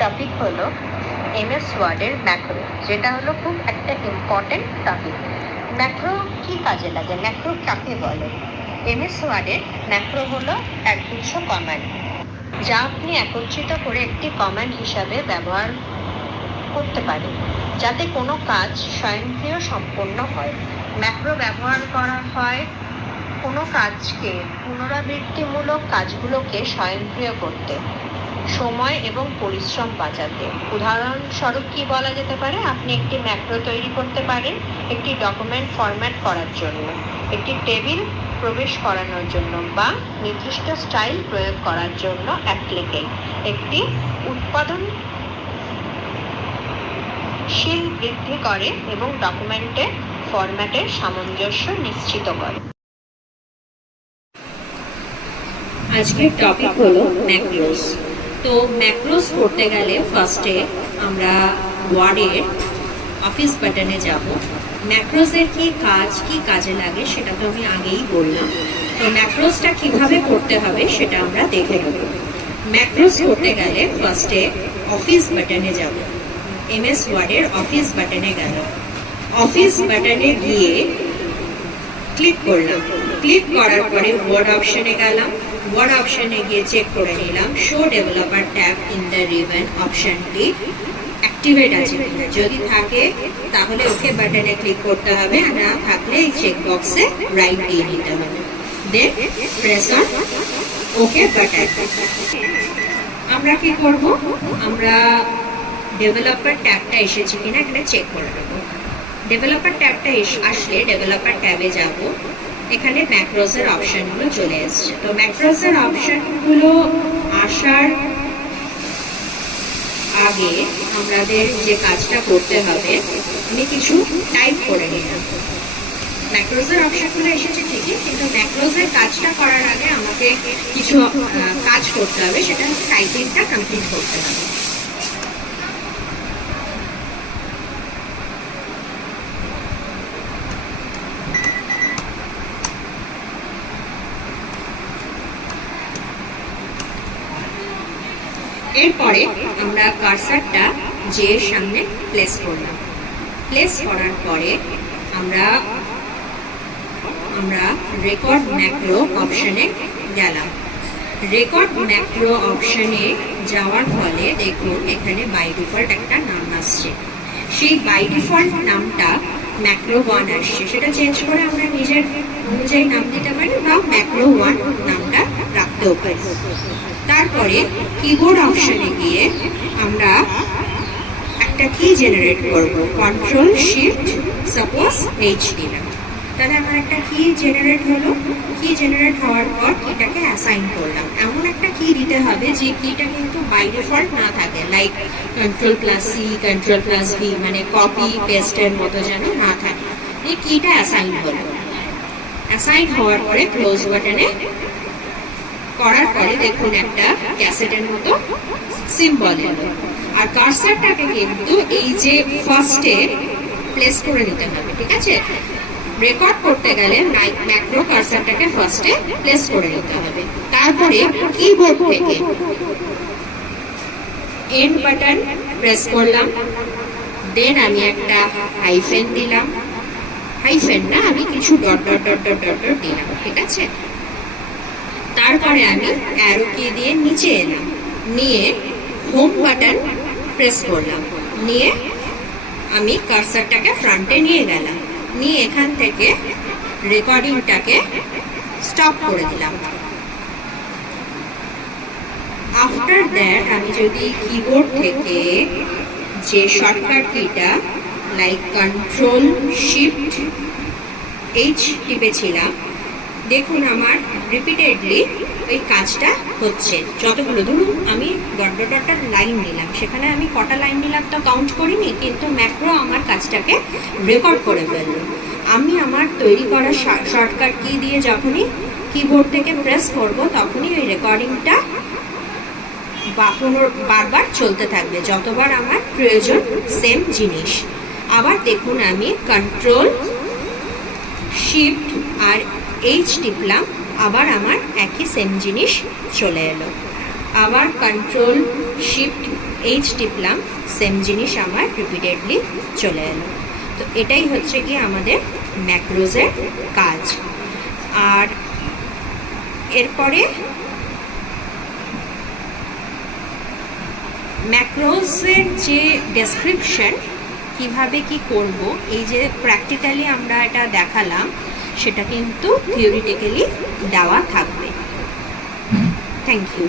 Topic হলো MS ওয়ার্ডের macro, যেটা হলো খুব একটা ইম্পর্টেন্ট টপিক। ম্যাক্রো কি কাজে লাগে, ম্যাক্রো কাকে বলে? এমএস ওয়ার্ডের ম্যাক্রো হলো একগুচ্ছ কমান্ড, যা আপনি একত্রিত করে একটি কমান্ড হিসাবে ব্যবহার করতে পারেন, যাতে কোনো কাজ স্বয়ংক্রিয় সম্পন্ন হয়। ম্যাক্রো ব্যবহার করা হয় কোনো কাজকে, পুনরাবৃত্তিমূলক কাজগুলোকে স্বয়ংক্রিয় করতে, সময় এবং পরিশ্রম বাঁচাতে। উদাহরণস্বরূপ কি বলা যেতে পারে, আপনি একটি ম্যাক্রো তৈরি করতে পারেন একটি ডকুমেন্ট ফরম্যাট করার জন্য, একটি টেবিল প্রবেশ করানোর জন্য, বা নির্দিষ্ট স্টাইল প্রয়োগ করার জন্য অ্যাপ্লিকেট একটি উৎপাদনশীল বৃদ্ধি করে এবং ডকুমেন্টের ফরম্যাটের সামঞ্জস্য নিশ্চিত করে। আজকের টপিক হলো ম্যাক্রোস। তো ম্যাক্রোস করতে গেলে ফার্স্টে আমরা ওয়ার্ডের অফিস বাটনে যাব। ম্যাক্রোসের কি কাজে লাগে সেটা তো আমি আগেই বললাম। তো ম্যাক্রোসটা কিভাবে করতে হবে সেটা আমরা দেখে নেব। ম্যাক্রোস করতে গেলে ফার্স্টে অফিস বাটনে যাব। এমএস ওয়ার্ডের অফিস বাটনে গেল, অফিস বাটনে গিয়ে ক্লিক করলাম। ক্লিক করার পরে ওয়ার্ড অপশনে গেলাম। ওয়ার্ড অপশনে গিয়ে চেক করে নিলাম show developer tab in the ribbon অপশনটি অ্যাক্টিভেট আছে কিনা। যদি থাকে তাহলে ওকে বাটনে ক্লিক করতে হবে, আর না থাকলে এই চেক বক্সে রাইট দিয়ে দিতে হবে। Then press on okay button. আমরা কি করব, আমরা ডেভেলপার ট্যাবটা এসেছে কিনা এখানে চেক করে নেব। ডেভেলপার ট্যাবটা আসলে ডেভেলপার ট্যাবে যাব। এখানে ম্যাক্রোসের অপশনগুলো চলে এসছে। তো ম্যাক্রোসের অপশনগুলো আসার আগে আমাদের যে কাজটা করতে হবে, আমি কিছু টাইপ করে নিলাম। ম্যাক্রোসের অপশনগুলো এসেছে ঠিকই, কিন্তু ম্যাক্রোসের কাজটা করার আগে আমাকে কিছু কাজ করতে হবে, সেটা টাইপিংটা কমপ্লিট করতে হবে। এরপরে আমরা কার্সারটা যে সামনে প্লেস করলাম। প্লেস করার পরে আমরা রেকর্ড ম্যাক্রো অপশনে গেলাম। রেকর্ড ম্যাক্রো অপশনে যাওয়ার ফলে দেখুন এখানে বাই ডিফল্ট একটা নাম আসছে। সেই বাই ডিফল্ট নামটা ম্যাক্রো 1 আসছে, সেটা চেঞ্জ করে আমরা নিজের অনুযায়ী নাম দিতে পারি বা ম্যাক্রো 1 নামটা রাখতেও পারি। তারপরে কিবোর্ড অপশনে গিয়ে আমরা একটা কি জেনারেট করব, কন্ট্রোল শিফট সাপোজ এইচ দিলাম, তাহলে আমার একটা কি জেনারেট হলো। কি জেনারেট হওয়ার পর কিটাকে অ্যাসাইন করলাম। এমন একটা কি দিতে হবে যে কিটা কিন্তু বাই ডিফল্ট না থাকে, like control plus C, control plus V, মানে কপি পেস্টের মতো যেন না থাকে। এই কিটা অ্যাসাইন হলো। অ্যাসাইন হওয়ার পরে ক্লোজ বাটনে করার পরে দেখুন একটা ক্যাসেটের মতো সিম্বল এলো। আর কার্সারটাকে কিন্তু এই যে ফার্স্টে প্লেস করে নিতে হবে, ঠিক আছে? রেকর্ড করতে গেলে ম্যাক্রো কার্সারটাকে ফার্স্টে প্লেস করে নিতে হবে। তারপরে কিবোর্ড থেকে এন্ড বাটন প্রেস করলাম। দেন আমি একটা হাইফেন দিলাম। হাইফেন না, আমি কিছু dot dot dot dot dot dot দিলাম, ঠিক আছে? তারপরে আমি অ্যারো কি দিয়ে নিচে এলাম, নিয়ে হোম বাটন প্রেস করলাম। নিয়ে আমি কার্সারটাকে ফ্রন্টে নিয়ে গেলাম, নিয়ে এখান থেকে রেকর্ডিংটাকে স্টপ করে দিলাম। আফটার দ্যাট আমি যদি কিবোর্ড থেকে যে শর্টকাট কিটা লাইক কন্ট্রোল শিফট এইচ টিপেছিলাম, দেখুন আমার রিপিটেডলি ওই কাজটা হচ্ছে। যতগুলো ধরুন আমি ডট ডট ডট লাইন নিলাম, সেখানে আমি কটা লাইন নিলাম তো কাউন্ট করিনি, কিন্তু ম্যাক্রো আমার কাজটাকে রেকর্ড করে ফেললো। আমি আমার তৈরি করা শর্টকাট কি দিয়ে যখনই কিবোর্ড থেকে প্রেস করব, তখনই ওই রেকর্ডিংটা বারবার চলতে থাকবে, যতবার আমার প্রয়োজন সেম জিনিস। আবার দেখুন আমি কন্ট্রোল শিফট আর এইচ টিপলাম, আবার আমার একই সেম জিনিস চলে এলো। আবার কন্ট্রোল শিফট এইচ টিপলাম, সেম জিনিস আমার রিপিটেডলি চলে এলো। তো এটাই হচ্ছে কি আমাদের ম্যাক্রোজের কাজ। আর এরপরে ম্যাক্রোজের যে ডেসক্রিপশন কিভাবে কি করব, এই যে প্র্যাকটিক্যালি আমরা এটা দেখালাম, সেটা কিন্তু থিওরিটিক্যালি দেওয়া থাকবে। Thank you.